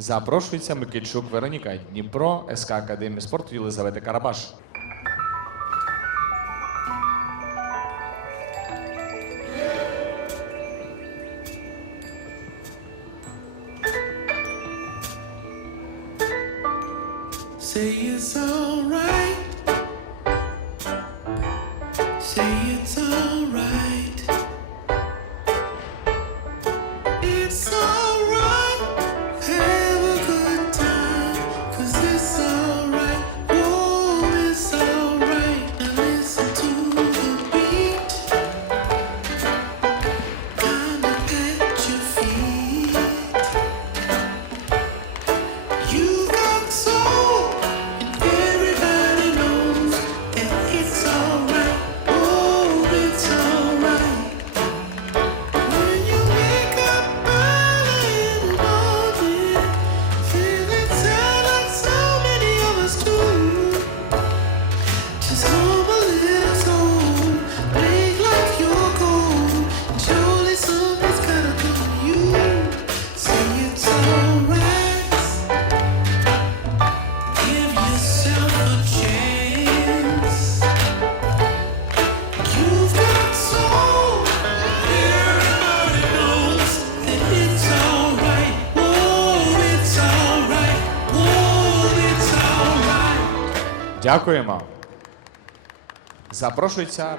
Запрошується Микільчук Вероніка Дніпро, СК Академії спорту Єлизавета Карабаш. Say it's alright. Say Дякуємо. Запрошується.